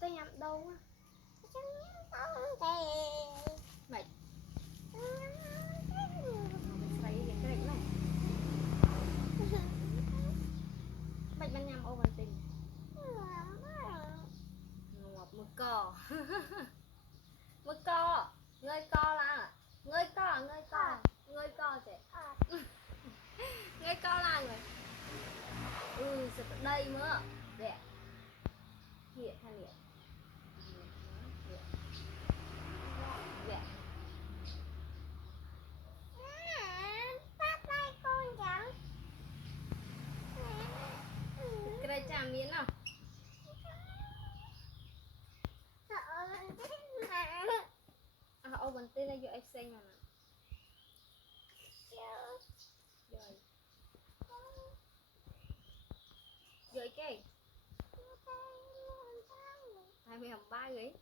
tới nhầm đâu á. Mày xoay cái định này. Mày bên nhầm ô bằng tình. Ngọt mực cò. Mực cò. Ngươi co là. Ngươi co chị. Ngươi co là người. Sực đây mơ. Đẹp. Hiện hay liệt. Đẹp. Cái đây chả miếng nào. Ô bằng tên là vô em xanh mà. Rồi. Rồi cái. Hai mươi hầm ba ghế.